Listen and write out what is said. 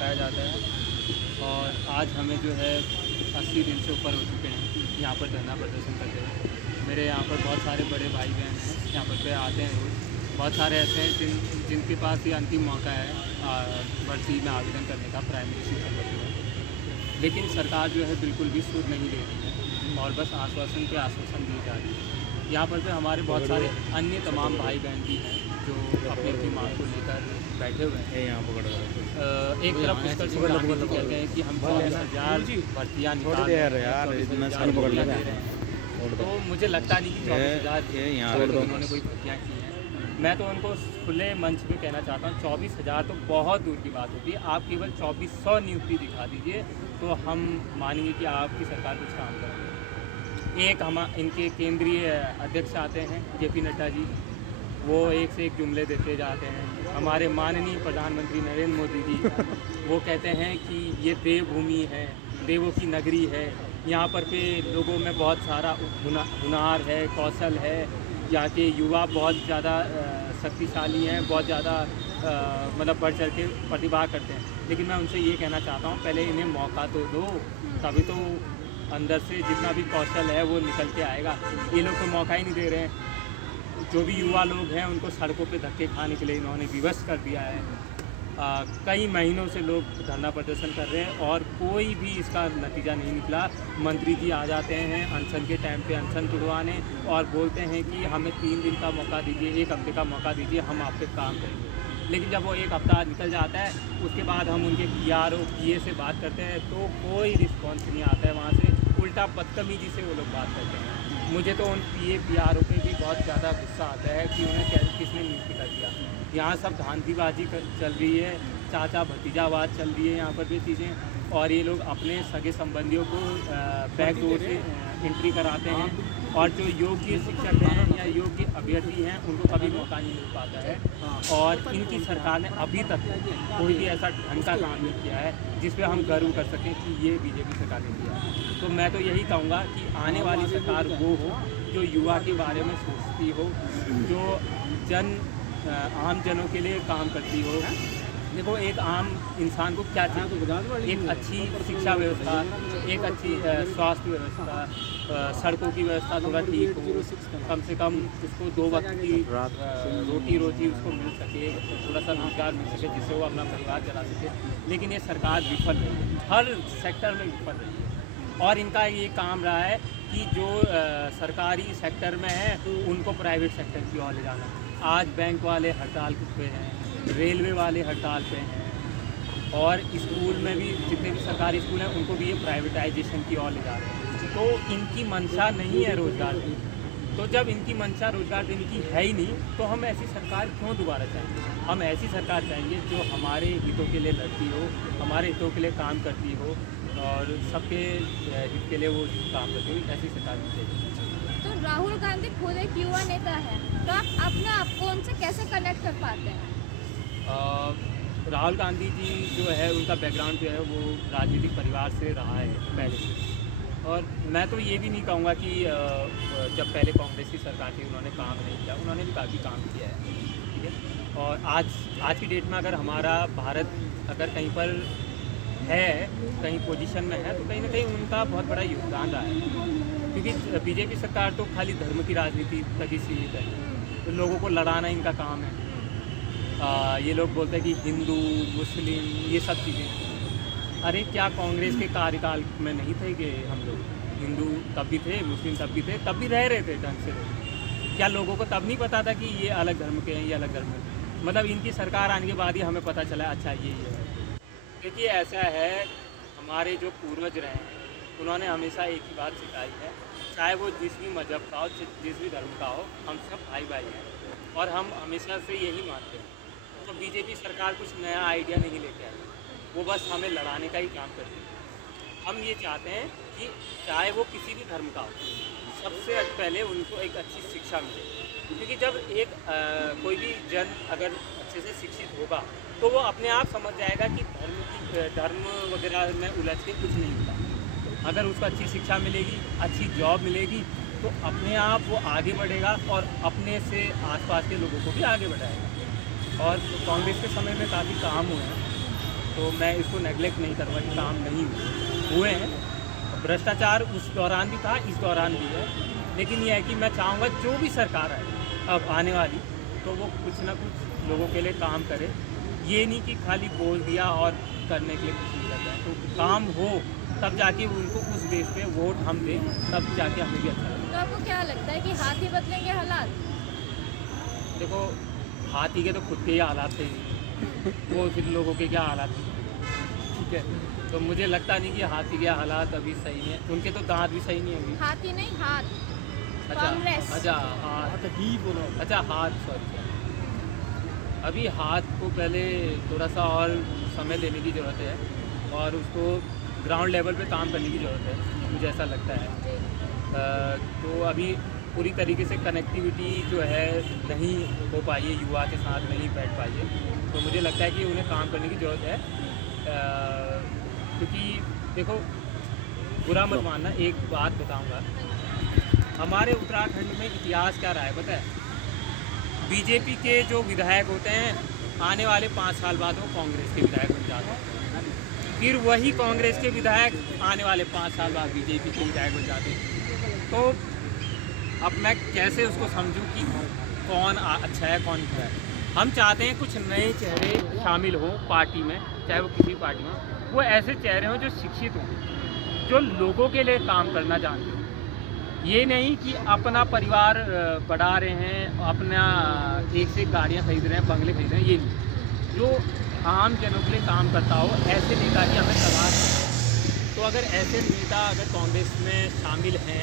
भड़काया जाता है। और आज हमें जो है 80 दिन से ऊपर हो चुके हैं यहाँ पर धरना प्रदर्शन करते हुए। मेरे यहाँ पर बहुत सारे बड़े भाई बहन हैं, यहाँ पर आते हैं रोज़। बहुत सारे ऐसे हैं जिनके पास ये अंतिम मौका है भर्ती में आवेदन करने का, प्राइमरी शिक्षक भर्ती में। लेकिन सरकार जो है बिल्कुल भी सुध नहीं ले रही है और बस आश्वासन पे आश्वासन दिए जा रही है। यहाँ पर हमारे बहुत सारे अन्य तमाम भाई बहन भी हैं जो अपनी अपनी मांग को लेकर बैठे हुए हैं। यहाँ पकड़ एक तरफ पुष्कर सिंह धामी जी कहते हैं कि हम 24,000 भर्तियाँ निकाल रहे हैं, तो मुझे लगता नहीं कि 24,000 उन्होंने कोई भर्तियाँ की हैं। मैं तो उनको खुले मंच पे कहना चाहता हूँ 24,000 तो बहुत दूर की बात होती है। आप केवल 2400 नियुक्ति दिखा दीजिए तो हम मानेंगे कि आपकी सरकार कुछ काम कर रही है। एक हम इनके केंद्रीय अध्यक्ष आते हैं JP नड्डा जी, वो एक से एक जुमले देते जाते हैं। हमारे माननीय प्रधानमंत्री नरेंद्र मोदी जी वो कहते हैं कि ये देवभूमि है, देवों की नगरी है, यहाँ पर पे लोगों में बहुत सारा हुनर है, कौशल है, यहाँ के युवा बहुत ज़्यादा शक्तिशाली हैं, बहुत ज़्यादा मतलब बढ़ चढ़ के प्रतिभा करते हैं। लेकिन मैं उनसे ये कहना चाहता हूँ पहले इन्हें मौका तो दो, तभी तो अंदर से जितना भी कौशल है वो निकल के आएगा। ये लोग तो मौका ही नहीं दे रहे हैं। जो भी युवा लोग हैं उनको सड़कों पे धक्के खाने के लिए इन्होंने विवश कर दिया है। कई महीनों से लोग धरना प्रदर्शन कर रहे हैं और कोई भी इसका नतीजा नहीं निकला। मंत्री जी आ जाते हैं अनशन के टाइम पे अनशन तुड़वाने और बोलते हैं कि हमें 3 दिन का मौका दीजिए, 1 हफ्ते का मौका दीजिए, हम आप पे काम करेंगे। लेकिन जब वो 1 हफ्ता निकल जाता है उसके बाद हम उनके PRO PA से बात करते हैं तो कोई रिस्पॉन्स नहीं आता है वहाँ से, उल्टा बदतमीजी से वो लोग बात करते हैं। मुझे तो उन PA PRO पे भी बहुत ज़्यादा गुस्सा आता है कि उन्हें किसने नियुक्ति कर दिया। यहाँ सब धांधलीबाजी चल रही है, चाचा भतीजावाद चल रही है यहाँ पर भी चीज़ें, और ये लोग अपने सगे संबंधियों को बैकडोर से एंट्री कराते हैं और जो योग्य शिक्षक हैं या योग्य अभ्यर्थी हैं उनको कभी मौका नहीं मिल पाता है। और इनकी सरकार ने अभी तक कोई भी ऐसा ढंग का काम नहीं किया है जिस पे हम गर्व कर सकें कि ये BJP सरकार ने किया है। तो मैं तो यही कहूँगा कि आने वाली सरकार वो हो जो युवा के बारे में सोचती हो, जो आम जनों के लिए काम करती हो। देखो एक आम इंसान को क्या चाहिए, एक अच्छी शिक्षा व्यवस्था, एक अच्छी स्वास्थ्य व्यवस्था, सड़कों की व्यवस्था थोड़ा ठीक हो, कम से कम उसको 2 वक्त की रोटी रोटी उसको मिल सके, थोड़ा सा रोजगार मिल सके जिससे वो अपना परिवार चला सके। लेकिन ये सरकार विफल रही है, हर सेक्टर में विफल रही है। और इनका ये काम रहा है कि जो सरकारी सेक्टर में है उनको प्राइवेट सेक्टर की ओर ले जाना। आज बैंक वाले हड़ताल पे हैं, रेलवे वाले हड़ताल पे हैं और स्कूल में भी जितने भी सरकारी स्कूल हैं उनको भी ये प्राइवेटाइजेशन की ओर ले जा रहे हैं। तो इनकी मंशा नहीं है रोज़गार की। तो जब इनकी मंशा रोज़गार देने की है ही नहीं तो हम ऐसी सरकार क्यों दोबारा चाहेंगे? हम ऐसी सरकार चाहेंगे जो हमारे हितों के लिए लड़ती हो, हमारे हितों के लिए काम करती हो और सबके हित के लिए वो काम करती हो, ऐसी सरकार नहीं चाहिए। तो राहुल गांधी खुद एक युवा नेता है, तो आप अपने आप को उनसे कैसे कनेक्ट कर पाते हैं? राहुल गांधी जी जो है उनका बैकग्राउंड जो है वो राजनीतिक परिवार से रहा है पहले से। और मैं तो ये भी नहीं कहूँगा कि जब पहले कांग्रेस की सरकार थी उन्होंने काम नहीं किया, उन्होंने भी काफ़ी काम किया है, ठीक है। और आज की डेट में अगर हमारा भारत अगर कहीं पर है, कहीं पोजीशन में है, तो कहीं ना कहीं उनका बहुत बड़ा योगदान रहा है। क्योंकि BJP सरकार तो खाली धर्म की राजनीति तक ही सीमित है, तो लोगों को लड़ाना इनका काम है। ये लोग बोलते हैं कि हिंदू मुस्लिम ये सब चीज़ें, अरे क्या कांग्रेस के कार्यकाल में नहीं थे कि हम लोग हिंदू तब भी थे, मुस्लिम तब भी थे, तब भी रह रहे थे ढंग से लोग। क्या लोगों को तब नहीं पता था कि ये अलग धर्म के हैं, ये अलग धर्म के? मतलब इनकी सरकार आने के बाद ही हमें पता चला अच्छा ये है। देखिए ऐसा है, हमारे जो पूर्वज रहे हैं उन्होंने हमेशा एक ही बात सिखाई है, चाहे वो जिस भी मज़हब का हो, जिस भी धर्म का हो, हम सब भाई भाई हैं और हम हमेशा से यही मानते हैं। तो BJP सरकार कुछ नया आइडिया नहीं लेके आई, वो बस हमें लड़ाने का ही काम करती है। हम ये चाहते हैं कि चाहे वो किसी भी धर्म का हो, सबसे पहले उनको एक अच्छी शिक्षा मिले। क्योंकि जब एक कोई भी जन अगर अच्छे से शिक्षित होगा तो वो अपने आप समझ जाएगा कि धर्म वगैरह में उलझ के कुछ नहीं होता। अगर उसको अच्छी शिक्षा मिलेगी, अच्छी जॉब मिलेगी, तो अपने आप वो आगे बढ़ेगा और अपने से आसपास के लोगों को भी आगे बढ़ाएगा। और कांग्रेस के समय में काफ़ी काम हुए हैं, तो मैं इसको नेगलेक्ट नहीं करूँगा कि काम नहीं हुए हैं। भ्रष्टाचार उस दौरान भी था, इस दौरान भी है, लेकिन यह है कि मैं चाहूँगा जो भी सरकार आए अब आने वाली, तो वो कुछ ना कुछ लोगों के लिए काम करे। ये नहीं कि खाली बोल दिया और करने के लिए कुछ नहीं कर रहा है। तो काम हो तब जाके उनको उस बेस पे वोट हम दें, तब जाके हमें भी अच्छा लगेगा। तो आपको क्या लगता है कि हाथ ही बदलेंगे हालात? देखो, हाथी के तो खुद के ही हालात थे, वो फिर लोगों के क्या हालात थे, ठीक है। तो मुझे लगता नहीं कि हाथी के हालात अभी सही हैं, उनके तो दांत भी सही नहीं है अभी। हाथी नहीं, हाथ। अच्छा कांग्रेस। अच्छा हाथ ही बोलो, अच्छा हाथ, सॉरी। अभी हाथ को पहले थोड़ा सा और समय देने की ज़रूरत है और उसको ग्राउंड लेवल पे काम करने की ज़रूरत है, मुझे ऐसा लगता है। तो अभी पूरी तरीके से कनेक्टिविटी जो है नहीं हो पाई है, युवा के साथ नहीं बैठ पाई है, तो मुझे लगता है कि उन्हें काम करने की ज़रूरत है। क्योंकि देखो, बुरा मत मानना, एक बात बताऊंगा, हमारे उत्तराखंड में इतिहास क्या रहा है पता है? बीजेपी के जो विधायक होते हैं, आने वाले 5 साल बाद वो कांग्रेस के विधायक बन जाते हैं, फिर वही कांग्रेस के विधायक आने वाले 5 साल बाद बीजेपी के विधायक बन जाते हैं। तो अब मैं कैसे उसको समझूं कि कौन अच्छा है कौन बुरा है? हम चाहते हैं कुछ नए चेहरे शामिल हों पार्टी में, चाहे वो किसी पार्टी में, वो ऐसे चेहरे हों जो शिक्षित हों, जो लोगों के लिए काम करना जानते हो। ये नहीं कि अपना परिवार बढ़ा रहे हैं, अपना एक से एक गाड़ियाँ खरीद रहे हैं, बंगले खरीद रहे हैं, ये नहीं। जो आम जनों के लिए काम करता हो, ऐसे नेता की हमें तलाश है। तो अगर ऐसे नेता अगर कांग्रेस में शामिल हैं